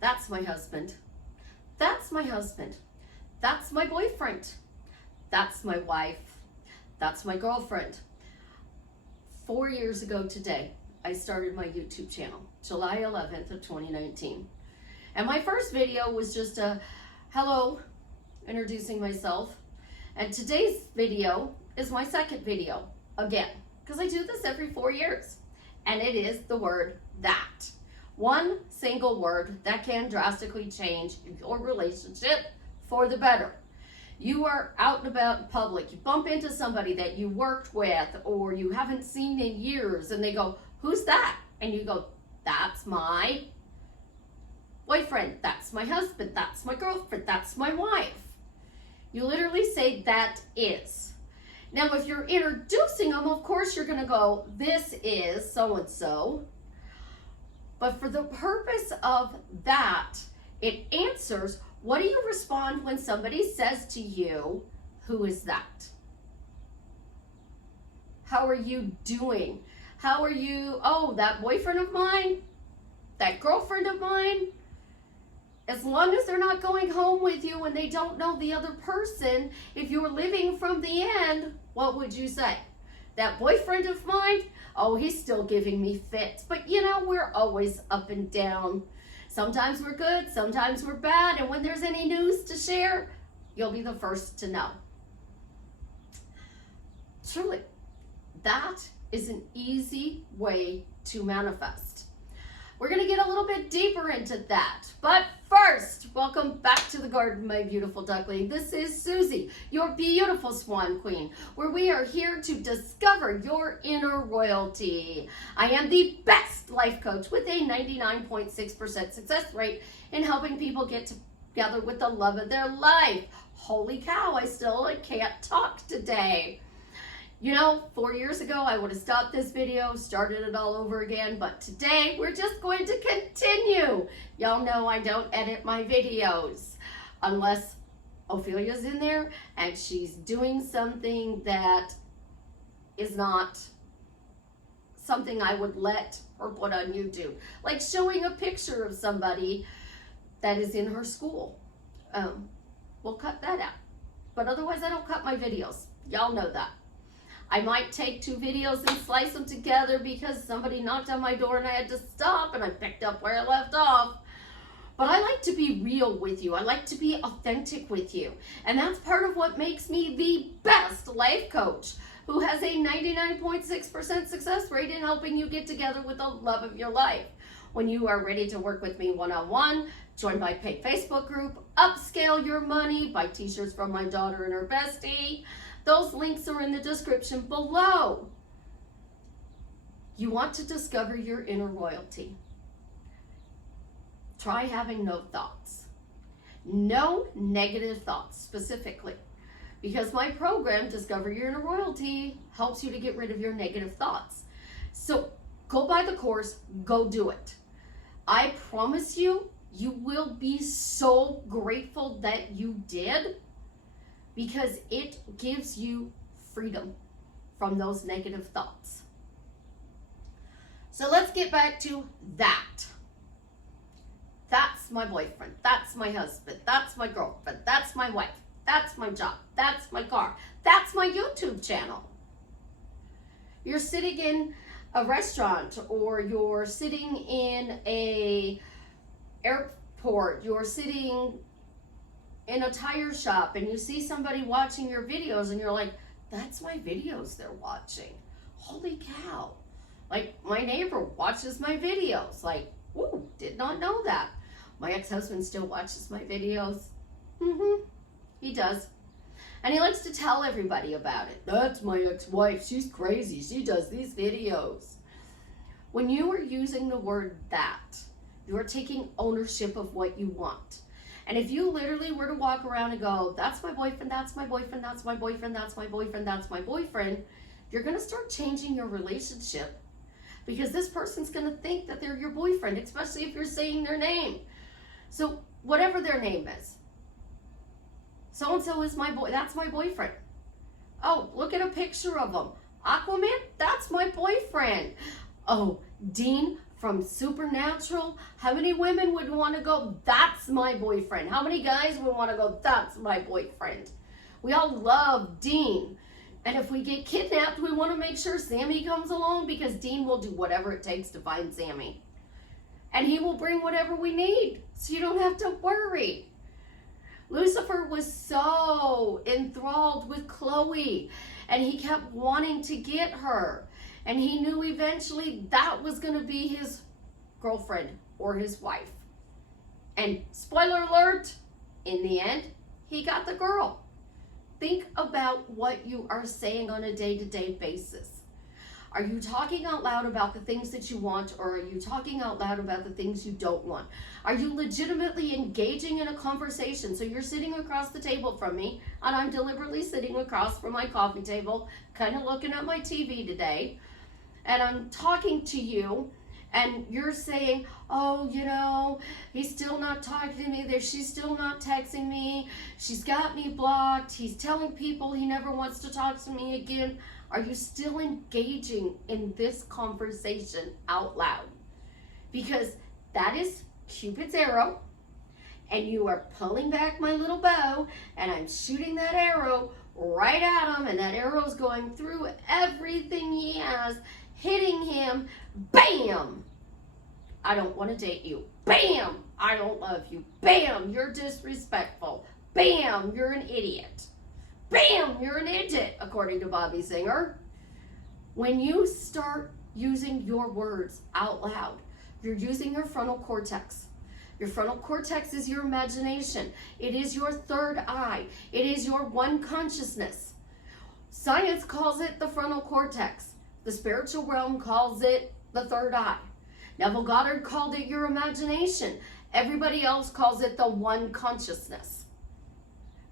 That's my husband. That's my husband. That's my boyfriend. That's my wife. That's my girlfriend. 4 years ago today, I started my YouTube channel, July 11th of 2019. And my first video was just a hello, introducing myself. And today's video is my second video, again, because I do this every 4 years. And it is the word that. One single word that can drastically change your relationship for the better. You are out and about in public, you bump into somebody that you worked with or you haven't seen in years, and they go, "Who's that?" And you go, "That's my boyfriend, that's my husband, that's my girlfriend, that's my wife." You literally say "that is." Now, if you're introducing them, of course you're going to go, "This is so-and-so." But for the purpose of that, it answers, what do you respond when somebody says to you, "Who is that?" How are you doing? How are you? "Oh, that boyfriend of mine, that girlfriend of mine." As long as they're not going home with you and they don't know the other person, if you were living from the end, what would you say? "That boyfriend of mine, oh, he's still giving me fits." But you know, we're always up and down. Sometimes we're good, sometimes we're bad, and when there's any news to share, you'll be the first to know. Truly, that is an easy way to manifest. We're going to get a little bit deeper into that. But first, welcome back to the garden, my beautiful duckling. This is Susie, your beautiful swan queen, where we are here to discover your inner royalty. I am the best life coach with a 99.6% success rate in helping people get together with the love of their life. Holy cow, I still can't talk today. You know, 4 years ago, I would have stopped this video, started it all over again, but today we're just going to continue. Y'all know I don't edit my videos unless Ophelia's in there and she's doing something that is not something I would let her put on YouTube. Like showing a picture of somebody that is in her school. We'll cut that out. But otherwise, I don't cut my videos. Y'all know that. I might take 2 videos and slice them together because somebody knocked on my door and I had to stop and I picked up where I left off. But I like to be real with you. I like to be authentic with you. And that's part of what makes me the best life coach, who has a 99.6% success rate in helping you get together with the love of your life. When you are ready to work with me one-on-one, join my paid Facebook group, upscale your money, buy t-shirts from my daughter and her bestie. Those links are in the description below. You want to discover your inner royalty. Try having no thoughts. No negative thoughts specifically. Because my program, Discover Your Inner Royalty, helps you to get rid of your negative thoughts. So go buy the course, go do it. I promise you, you will be so grateful that you did, because it gives you freedom from those negative thoughts. So let's get back to that. That's my boyfriend. That's my husband. That's my girlfriend. That's my wife. That's my job. That's my car. That's my YouTube channel. You're sitting in a restaurant, or you're sitting in a airport. You're sitting in a tire shop and you see somebody watching your videos and you're like, "That's my videos they're watching. Holy cow." Like, my neighbor watches my videos. Like, ooh, did not know that. My ex-husband still watches my videos. He does. And he likes to tell everybody about it. "That's my ex-wife. She's crazy. She does these videos." When you are using the word "that," you are taking ownership of what you want. And if you literally were to walk around and go, "That's my boyfriend, that's my boyfriend, that's my boyfriend, that's my boyfriend, that's my boyfriend," you're going to start changing your relationship, because this person's going to think that they're your boyfriend, especially if you're saying their name. So whatever their name is. "So-and-so is my boy, that's my boyfriend." "Oh, look at a picture of him. Aquaman, that's my boyfriend." "Oh, Dean from Supernatural. How many women would want to go, that's my boyfriend? How many guys would want to go, that's my boyfriend? We all love Dean. And if we get kidnapped, we want to make sure Sammy comes along, because Dean will do whatever it takes to find Sammy. And he will bring whatever we need, so you don't have to worry. Lucifer was so enthralled with Chloe, and he kept wanting to get her. And he knew eventually that was going to be his girlfriend or his wife. And spoiler alert, in the end, he got the girl. Think about what you are saying on a day-to-day basis. Are you talking out loud about the things that you want, or are you talking out loud about the things you don't want? Are you legitimately engaging in a conversation? So you're sitting across the table from me, and I'm deliberately sitting across from my coffee table, kind of looking at my TV today, and I'm talking to you, and you're saying, oh, you know, he's still not talking to me. She's still not texting me. She's got me blocked. He's telling people he never wants to talk to me again. Are you still engaging in this conversation out loud? Because that is Cupid's arrow, and you are pulling back my little bow, and I'm shooting that arrow right at him, and that arrow's going through everything he has, hitting him. Bam! I don't want to date you. Bam! I don't love you. Bam! You're disrespectful. Bam! You're an idiot. Bam! You're an idiot, according to Bobby Singer. When you start using your words out loud, you're using your frontal cortex. Your frontal cortex is your imagination. It is your third eye. It is your one consciousness. Science calls it the frontal cortex. The spiritual realm calls it the third eye. Neville Goddard called it your imagination. Everybody else calls it the one consciousness.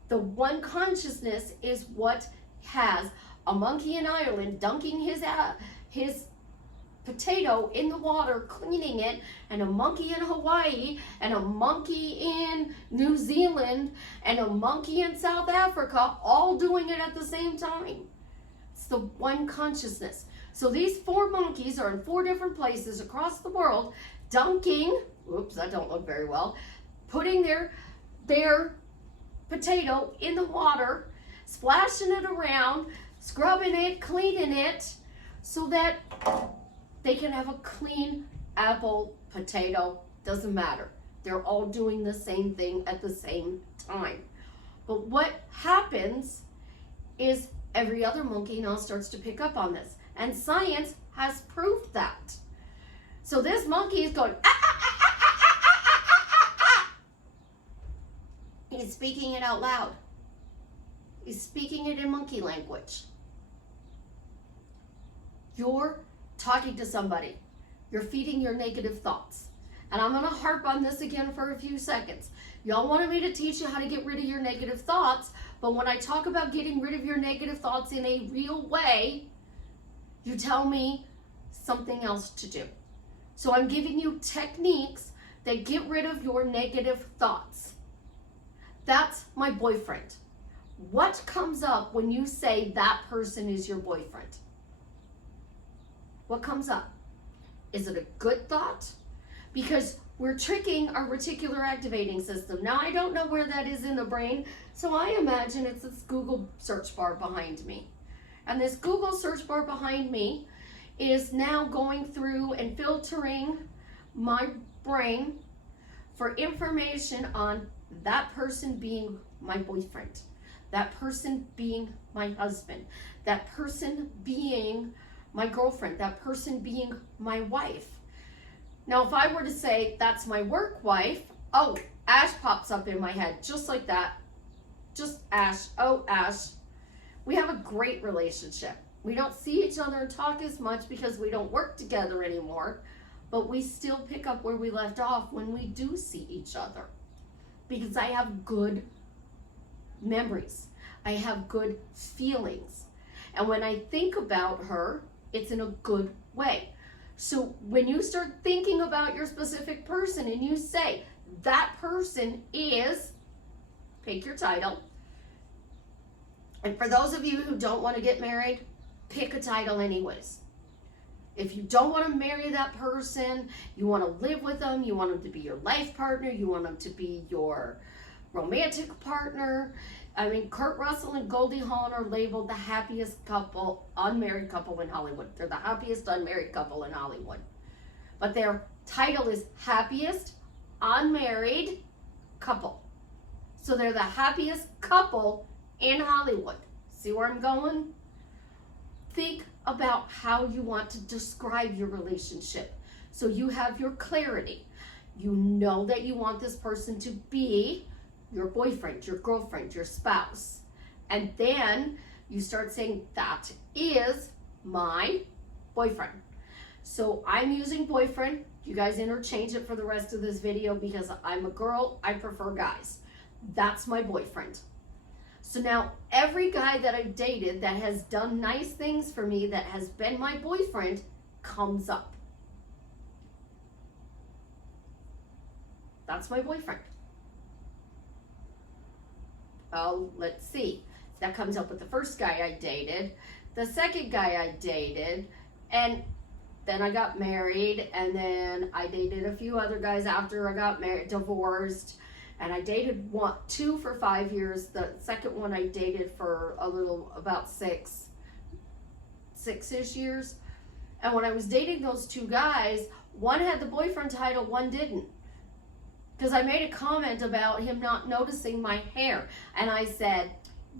The one consciousness is what has a monkey in Ireland dunking his potato in the water, cleaning it, and a monkey in Hawaii, and a monkey in New Zealand, and a monkey in South Africa, all doing it at the same time. It's the one consciousness. So these 4 monkeys are in 4 different places across the world, dunking, oops, that don't look very well, putting their potato in the water, splashing it around, scrubbing it, cleaning it, so that they can have a clean apple, potato, doesn't matter. They're all doing the same thing at the same time. But what happens is every other monkey now starts to pick up on this. And science has proved that. So this monkey is going, ah, ah, ah, ah, ah, ah, ah, ah, ah. He's speaking it out loud. He's speaking it in monkey language. You're talking to somebody. You're feeding your negative thoughts. And I'm going to harp on this again for a few seconds. Y'all wanted me to teach you how to get rid of your negative thoughts, but when I talk about getting rid of your negative thoughts in a real way, you tell me something else to do. So I'm giving you techniques that get rid of your negative thoughts. That's my boyfriend. What comes up when you say that person is your boyfriend? What comes up? Is it a good thought? Because we're tricking our reticular activating system. Now, I don't know where that is in the brain, so I imagine it's this Google search bar behind me. And this Google search bar behind me is now going through and filtering my brain for information on that person being my boyfriend, that person being my husband, that person being my girlfriend, that person being my wife. Now, if I were to say that's my work wife, oh, Ash pops up in my head just like that. Just Ash. Oh, Ash. We have a great relationship. We don't see each other and talk as much because we don't work together anymore, but we still pick up where we left off when we do see each other, because I have good memories. I have good feelings. And when I think about her, it's in a good way. So when you start thinking about your specific person and you say, that person is, pick your title. And for those of you who don't want to get married, pick a title anyways. If you don't want to marry that person, you want to live with them, you want them to be your life partner, you want them to be your romantic partner. I mean, Kurt Russell and Goldie Hawn are labeled the happiest couple, unmarried couple in Hollywood. They're the happiest unmarried couple in Hollywood. But their title is happiest unmarried couple. So they're the happiest couple in Hollywood. See where I'm going? Think about how you want to describe your relationship so you have your clarity. You know that you want this person to be your boyfriend, your girlfriend, your spouse. And then you start saying, that is my boyfriend. So I'm using boyfriend. You guys interchange it for the rest of this video because I'm a girl, I prefer guys. That's my boyfriend. So now every guy that I've dated that has done nice things for me, that has been my boyfriend, comes up. That's my boyfriend. Oh, let's see. That comes up with the first guy I dated, the second guy I dated, and then I got married, and then I dated a few other guys after I got married, divorced. And I dated two for 5 years. The second one I dated for about six-ish years. And when I was dating those two guys, one had the boyfriend title, one didn't. Because I made a comment about him not noticing my hair. And I said,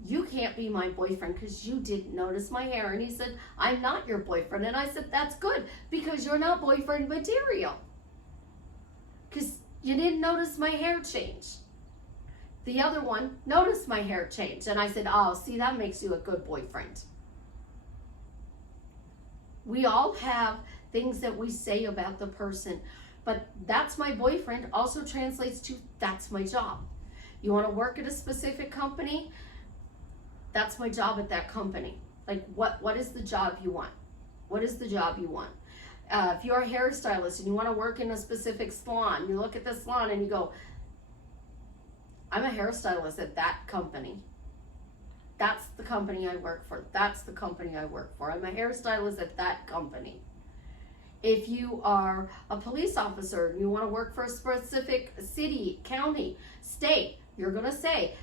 you can't be my boyfriend because you didn't notice my hair. And he said, I'm not your boyfriend. And I said, that's good because you're not boyfriend material. Because you didn't notice my hair change. The other one noticed my hair change. And I said, oh, see, that makes you a good boyfriend. We all have things that we say about the person. But that's my boyfriend also translates to that's my job. You want to work at a specific company? That's my job at that company. Like, what is the job you want? What is the job you want? If you're a hairstylist and you want to work in a specific salon, you look at the salon and you go, I'm a hairstylist at that company. That's the company I work for. That's the company I work for. I'm a hairstylist at that company. If you are a police officer and you want to work for a specific city, county, state, you're going to say,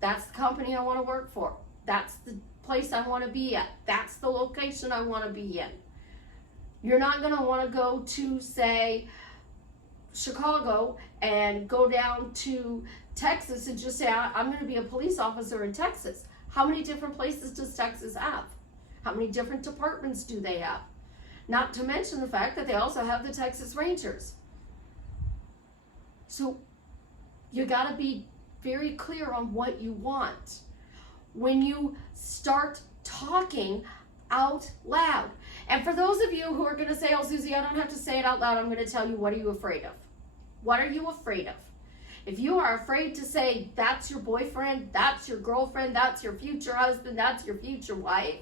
that's the company I want to work for. That's the place I want to be at. That's the location I want to be in. You're not going to want to go to, say, Chicago and go down to Texas and just say, I'm going to be a police officer in Texas. How many different places does Texas have? How many different departments do they have? Not to mention the fact that they also have the Texas Rangers. So you got to be very clear on what you want. When you start talking out loud. And for those of you who are going to say, oh, Susie, I don't have to say it out loud. I'm going to tell you, what are you afraid of? What are you afraid of? If you are afraid to say that's your boyfriend, that's your girlfriend, that's your future husband, that's your future wife,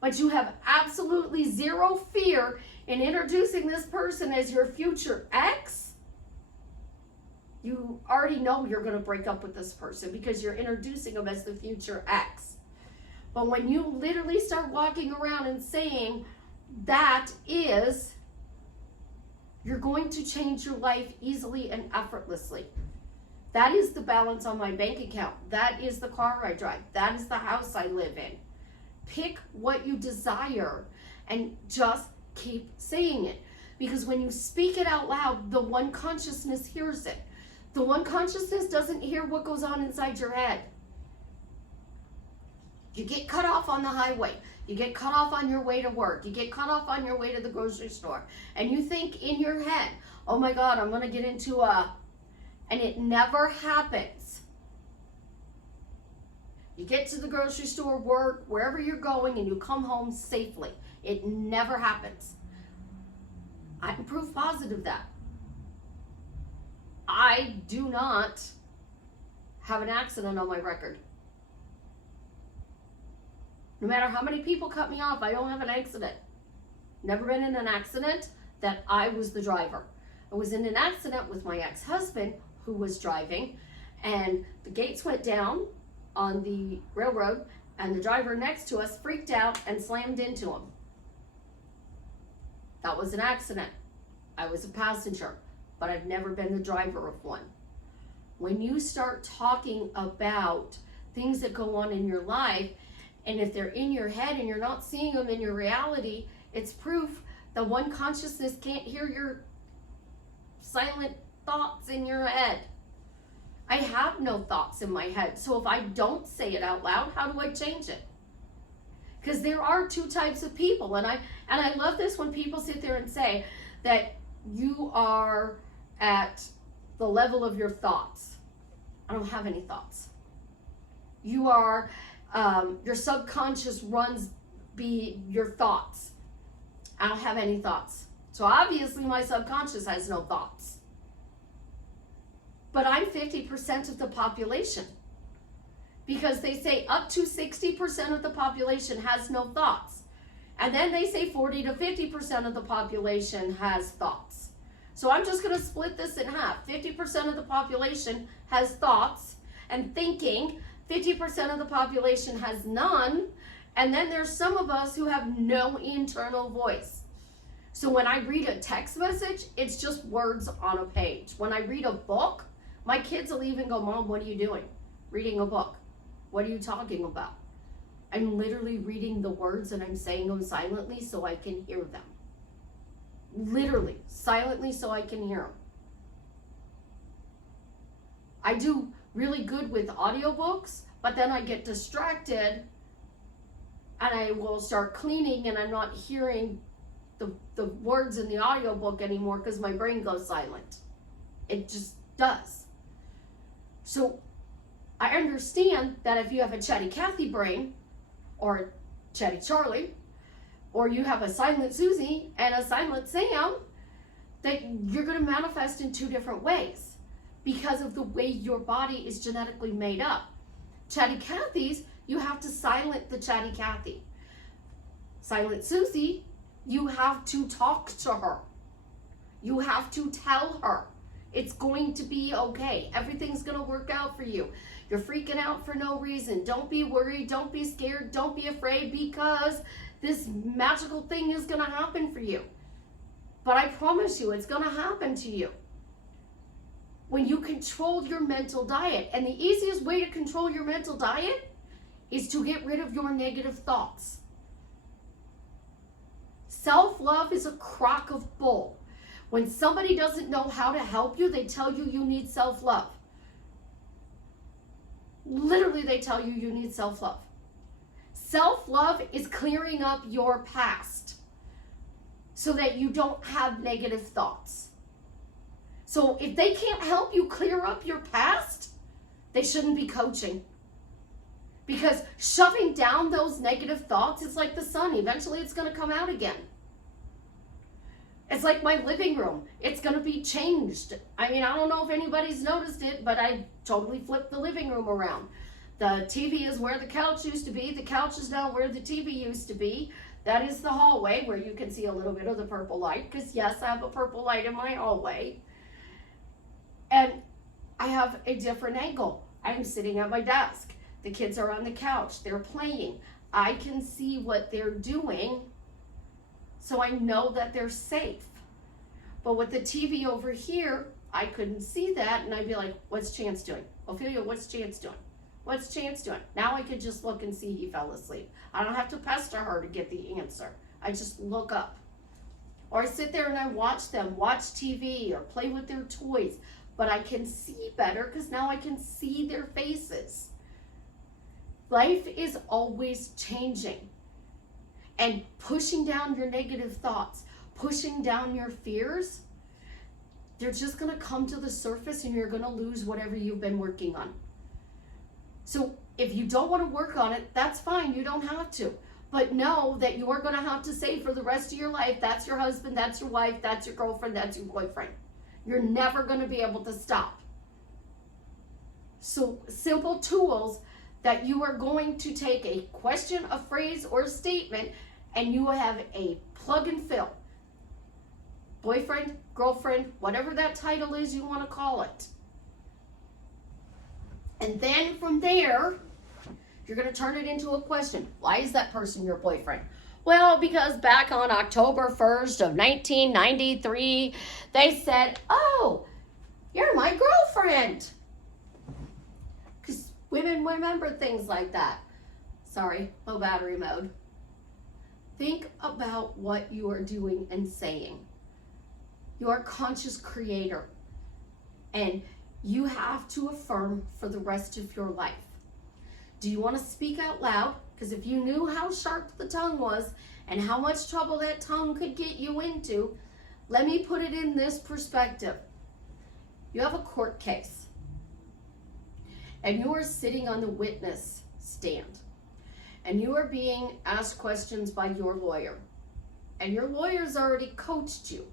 but you have absolutely zero fear in introducing this person as your future ex, you already know you're going to break up with this person because you're introducing them as the future ex. But when you literally start walking around and saying that is, you're going to change your life easily and effortlessly. That is the balance on my bank account. That is the car I drive. That is the house I live in. Pick what you desire and just keep saying it. Because when you speak it out loud, the one consciousness hears it. The one consciousness doesn't hear what goes on inside your head. You get cut off on the highway. You get cut off on your way to work. You get cut off on your way to the grocery store. And you think in your head, oh my God, I'm going to get into and it never happens. You get to the grocery store, work, wherever you're going, and you come home safely. It never happens. I can prove positive that. I do not have an accident on my record. No matter how many people cut me off, I don't have an accident. Never been in an accident that I was the driver. I was in an accident with my ex-husband who was driving, and the gates went down on the railroad, and the driver next to us freaked out and slammed into him. That was an accident. I was a passenger, but I've never been the driver of one. When you start talking about things that go on in your life, and if they're in your head and you're not seeing them in your reality, it's proof that one consciousness can't hear your silent thoughts in your head. I have no thoughts in my head. So if I don't say it out loud, how do I change it? Because there are two types of people. And I love this when people sit there and say that you are at the level of your thoughts. I don't have any thoughts. You are, your subconscious runs your thoughts. I don't have any thoughts. So obviously my subconscious has no thoughts. But I'm 50% of the population. Because they say up to 60% of the population has no thoughts. And then they say 40 to 50% of the population has thoughts. So I'm just going to split this in half. 50% of the population has thoughts and thinking. 50% of the population has none. And then there's some of us who have no internal voice. So when I read a text message, it's just words on a page. When I read a book, my kids will even go, Mom, what are you doing? Reading a book. What are you talking about? I'm literally reading the words and I'm saying them silently so I can hear them. Literally, silently so I can hear them. I do really good with audiobooks, but then I get distracted and I will start cleaning and I'm not hearing the words in the audiobook anymore because my brain goes silent. It just does. So I understand that if you have a Chatty Cathy brain, or a Chatty Charlie, or you have a Silent Susie and a Silent Sam, that you're going to manifest in two different ways because of the way your body is genetically made up. Chatty Cathy's, you have to silent the Chatty Cathy. Silent Susie, you have to talk to her. You have to tell her it's going to be okay. Everything's going to work out for you. You're freaking out for no reason. Don't be worried. Don't be scared. Don't be afraid because this magical thing is going to happen for you. But I promise you, it's going to happen to you. When you control your mental diet, and the easiest way to control your mental diet is to get rid of your negative thoughts. Self-love is a crock of bull. When somebody doesn't know how to help you, they tell you you need self-love. Literally, they tell you you need self-love. Self-love is clearing up your past so that you don't have negative thoughts. So if they can't help you clear up your past, they shouldn't be coaching. Because shoving down those negative thoughts is like the sun. Eventually, it's going to come out again. It's like my living room. It's going to be changed. I mean, I don't know if anybody's noticed it, but I totally flipped the living room around. The TV is where the couch used to be. The couch is now where the TV used to be. That is the hallway where you can see a little bit of the purple light. Because yes, I have a purple light in my hallway. And I have a different angle. I'm sitting at my desk. The kids are on the couch. They're playing. I can see what they're doing. So I know that they're safe. But with the TV over here, I couldn't see that. And I'd be like, what's Chance doing? Ophelia, what's Chance doing? What's Chance doing? Now I could just look and see he fell asleep. I don't have to pester her to get the answer. I just look up. Or I sit there and I watch them, watch TV or play with their toys. But I can see better because now I can see their faces. Life is always changing. And pushing down your negative thoughts, pushing down your fears, they're just going to come to the surface and you're going to lose whatever you've been working on. So if you don't want to work on it, that's fine. You don't have to. But know that you are going to have to say for the rest of your life, that's your husband, that's your wife, that's your girlfriend, that's your boyfriend. You're never going to be able to stop. So simple tools that you are going to take a question, a phrase, or a statement, and you have a plug and fill. Boyfriend, girlfriend, whatever that title is you want to call it. And then from there, you're going to turn it into a question. Why is that person your boyfriend? Well, because back on October 1st of 1993, they said, oh, you're my girlfriend. Because women remember things like that. Sorry, low battery mode. Think about what you are doing and saying. You are a conscious creator. And you have to affirm for the rest of your life. Do you want to speak out loud? Because if you knew how sharp the tongue was and how much trouble that tongue could get you into, let me put it in this perspective. You have a court case and you are sitting on the witness stand and you are being asked questions by your lawyer, and your lawyer's already coached you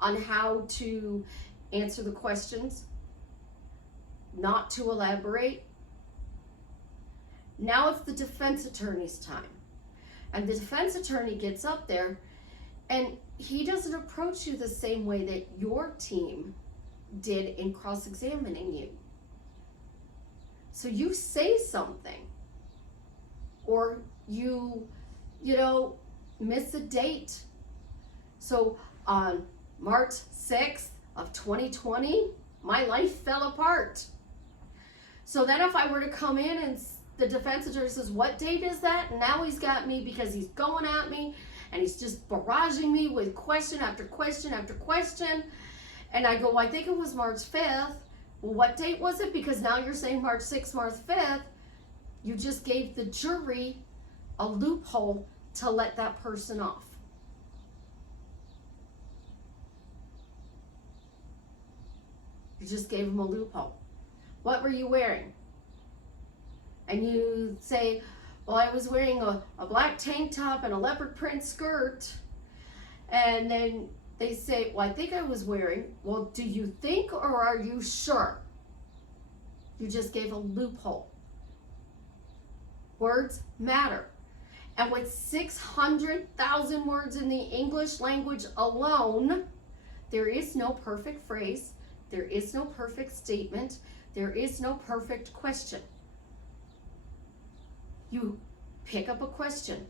on how to answer the questions, not to elaborate. Now it's the defense attorney's time. And the defense attorney gets up there and he doesn't approach you the same way that your team did in cross-examining you. So you say something, or you miss a date. So on March 6th of 2020, my life fell apart. So then if I were to come in and the defense attorney says, what date is that? And now he's got me because he's going at me and he's just barraging me with question after question after question. And I go, well, I think it was March 5th. Well, what date was it? Because now you're saying March 6th, March 5th. You just gave the jury a loophole to let that person off. You just gave them a loophole. What were you wearing? And you say, well, I was wearing a black tank top and a leopard print skirt. And then they say, well, I think I was wearing, well, do you think or are you sure? You just gave a loophole. Words matter. And with 600,000 words in the English language alone, there is no perfect phrase. There is no perfect statement. There is no perfect question. You pick up a question,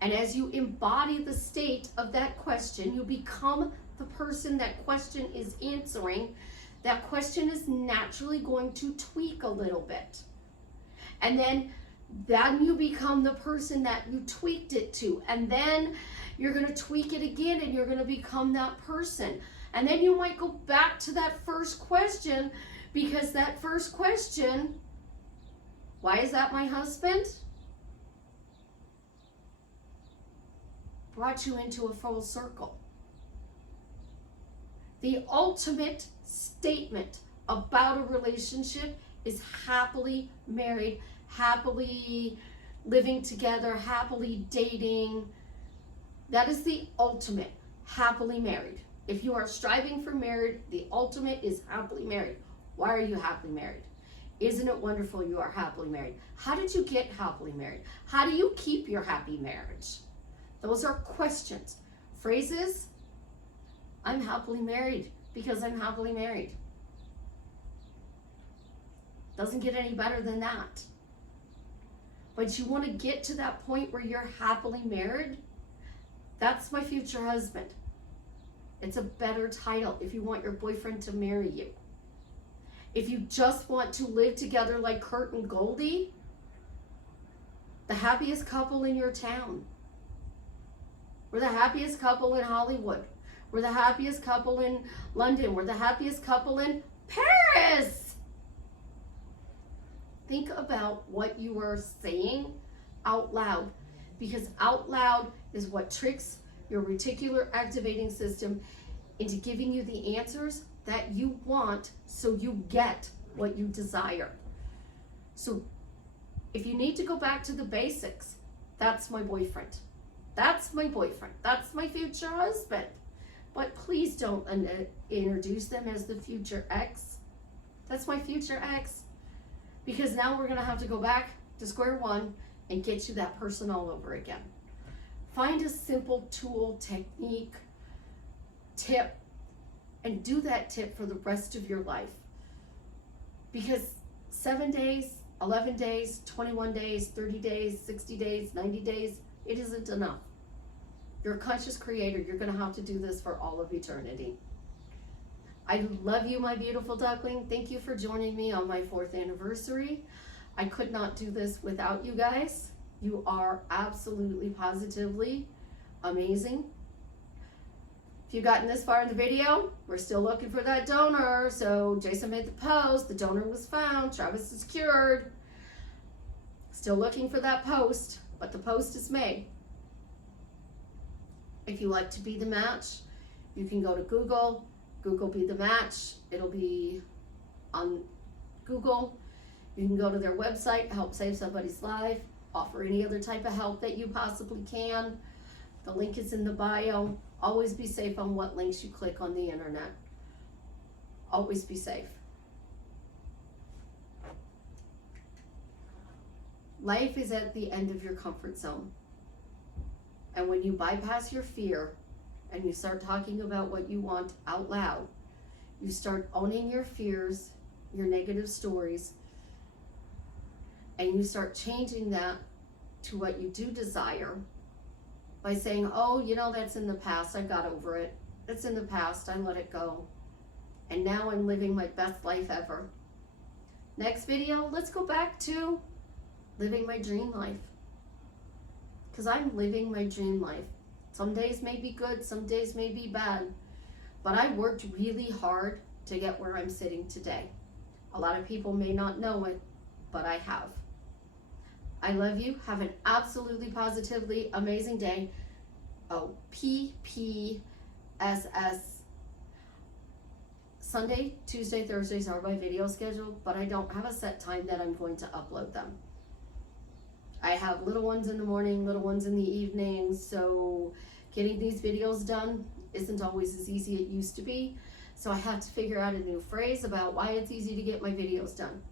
and as you embody the state of that question, you become the person that question is answering. That question is naturally going to tweak a little bit. And then you become the person that you tweaked it to. And then you're going to tweak it again and you're going to become that person. And then you might go back to that first question, because that first question, why is that my husband? Brought you into a full circle. The ultimate statement about a relationship is happily married, happily living together, happily dating. That is the ultimate, happily married. If you are striving for marriage, the ultimate is happily married. Why are you happily married? Isn't it wonderful you are happily married? How did you get happily married? How do you keep your happy marriage? Those are questions. Phrases, I'm happily married because I'm happily married. Doesn't get any better than that. But you want to get to that point where you're happily married? That's my future husband. It's a better title if you want your boyfriend to marry you. If you just want to live together like Kurt and Goldie, the happiest couple in your town. We're the happiest couple in Hollywood. We're the happiest couple in London. We're the happiest couple in Paris. Think about what you are saying out loud, because out loud is what tricks your reticular activating system into giving you the answers that you want, so you get what you desire. So if you need to go back to the basics, that's my boyfriend. That's my boyfriend. That's my future husband. But please don't introduce them as the future ex. That's my future ex. Because now we're going to have to go back to square one and get you that person all over again. Find a simple tool, technique, tip, and do that tip for the rest of your life. Because 7 days, 11 days, 21 days, 30 days, 60 days, 90 days, It isn't enough. You're a conscious creator. You're going to have to do this for all of eternity. I love you, my beautiful duckling. Thank you for joining me on my 4th anniversary. I could not do this without you guys. You are absolutely, positively amazing. If you've gotten this far in the video, we're still looking for that donor. So Jason made the post. The donor was found. Travis is cured. Still looking for that post, but the post is made. If you like to be the match, you can go to Google Be the Match. It'll be on Google. You can go to their website, Help Save Somebody's Life, offer any other type of help that you possibly can. The link is in the bio. Always be safe on what links you click on the internet. Always be safe. Life is at the end of your comfort zone. And when you bypass your fear and you start talking about what you want out loud, you start owning your fears, your negative stories, and you start changing that to what you do desire by saying, oh, you know, that's in the past. I got over it. It's in the past. I let it go. And now I'm living my best life ever. Next video, let's go back to living my dream life. Because I'm living my dream life. Some days may be good, some days may be bad. But I worked really hard to get where I'm sitting today. A lot of people may not know it, but I have. I love you. Have an absolutely positively amazing day. Oh, PPSS. Sunday, Tuesday, Thursdays are my video schedule, but I don't have a set time that I'm going to upload them. I have little ones in the morning, little ones in the evening, so getting these videos done isn't always as easy as it used to be. So I have to figure out a new phrase about why it's easy to get my videos done.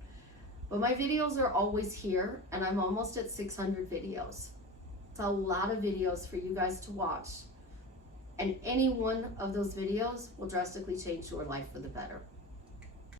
But my videos are always here, and I'm almost at 600 videos. It's a lot of videos for you guys to watch. And any one of those videos will drastically change your life for the better.